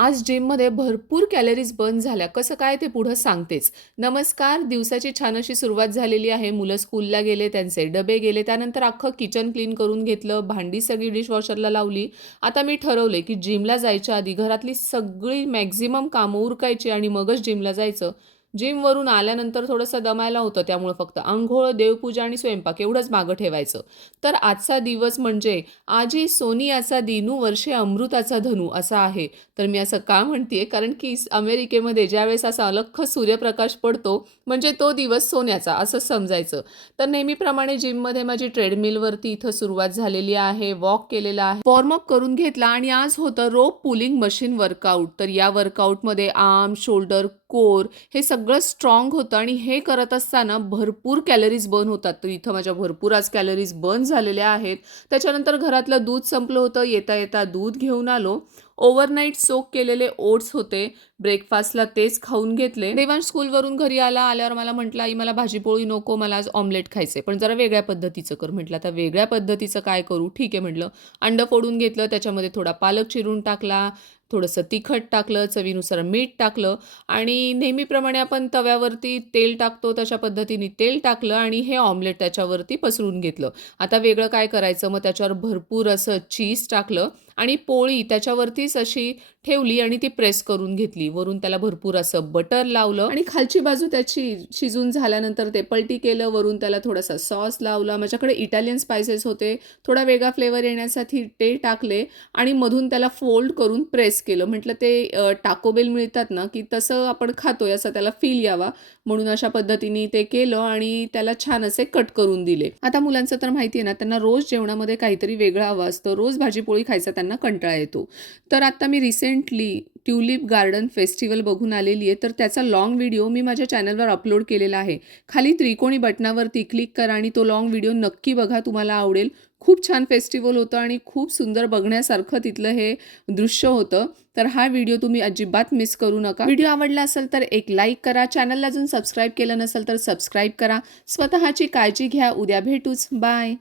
आज जिममध्ये भरपूर कॅलरीज बर्न झाल्या. कसं काय ते पुढं सांगतेच. नमस्कार. दिवसाची छान अशी सुरुवात झालेली आहे. मुलं स्कूलला गेले, त्यांचे डबे गेले. त्यानंतर अख्खं किचन क्लीन करून घेतलं. भांडी सगळी डिशवॉशरला लावली. आता मी ठरवले की जिमला जायच्या आधी घरातली सगळी मॅक्झिमम कामं उरकायची आणि मगच जिमला जायचं. जिमवरून आल्यानंतर थोडंसं दमायला होतं. त्यामुळे फक्त अंघोळ, देवपूजा आणि स्वयंपाक एवढंच मागं ठेवायचं. तर आजचा दिवस म्हणजे आजी सोनियाचा दिनू वर्षे अमृताचा धनू असा आहे. तर मी असं का म्हणतेय, कारण की अमेरिकेमध्ये ज्यावेळेस असा अलख्ख सूर्यप्रकाश पडतो म्हणजे तो दिवस सोन्याचा असं समजायचं. तर नेहमीप्रमाणे जिममध्ये माझी ट्रेडमिलवरती इथं सुरुवात झालेली आहे. वॉक केलेला आहे, वॉर्मअप करून घेतला आणि आज होतं रोप पुलिंग मशीन वर्कआउट. तर या वर्कआउटमध्ये आर्म, शोल्डर, कोर हे सगळं स्ट्रॉंग होतं आणि हे करत असताना भरपूर कॅलरीज बर्न होतात. तर इथं माझ्या भरपूर आज कॅलरीज बर्न झालेल्या आहेत. त्याच्यानंतर घरातलं दूध संपलं होतं. येता येता दूध घेऊन आलो. ओव्हरनाईट सोक केलेले ओट्स होते. ब्रेकफास्टला तेच खाऊन घेतले. देवांश स्कूलवरून घरी आल्यावर मला म्हटलं, आई मला भाजीपोळी नको, मला आज ऑमलेट खायचे, पण जरा वेगळ्या पद्धतीचं कर. म्हटलं आता वेगळ्या पद्धतीचं काय करू? ठीक आहे म्हटलं. अंड फोडून घेतलं, त्याच्यामध्ये थोडा पालक चिरून टाकला, थोडंसं तिखट टाकलं, चवीनुसार मीठ टाकलं आणि नेहमीप्रमाणे आपण तव्यावरती तेल टाकतो तशा पद्धतीने तेल टाकलं आणि हे ऑमलेट त्याच्यावरती पसरून घेतलं. आता वेगळं काय करायचं, मग त्याच्यावर भरपूर असं चीज टाकलं आणि पोळी त्याच्यावरतीच अशी ठेवली आणि ती प्रेस करून घेतली. वरून त्याला भरपूर असं बटर लावलं आणि खालची बाजू त्याची शिजून झाल्यानंतर ते पलटी केलं. वरून त्याला थोडासा सॉस लावला. माझ्याकडे इटालियन स्पायसेस होते, थोडा वेगळा फ्लेवर येण्यासाठी ते टाकले आणि मधून त्याला फोल्ड करून प्रेस केलं. म्हटलं ते टाको बेल मिळतात ना, की तसं आपण खातोय असा त्याला फील यावा म्हणून अशा पद्धतीने ते केलं आणि त्याला छान असे कट करून दिले. आता मुलांचं तर माहिती आहे ना, त्यांना रोज जेवणामध्ये काहीतरी वेगळं हवं असतं. रोज भाजीपोळी खायचा त्यांना कंटाळा येतो. तर आता मी रिसेंटली ट्युलिप गार्डन फेस्टिवल बघून आलेली आहे. तर त्याचा लाँग व्हिडिओ मी माझ्या चॅनलवर अपलोड केलेला आहे. खाली त्रिकोणी बटनावरती क्लिक करा आणि तो लाँग व्हिडिओ नक्की बघा, तुम्हाला आवडेल. खूप छान फेस्टिवल होतं आणि खूप सुंदर बघण्यासारखं तिथलं हे दृश्य होतं. तर हा व्हिडिओ तुम्ही अजिबात मिस करू नका. व्हिडिओ आवडला असेल तर एक लाईक करा. चॅनलला अजून सबस्क्राईब केलं नसेल तर सबस्क्राईब करा. स्वतःची काळजी घ्या. उद्या भेटूच. बाय.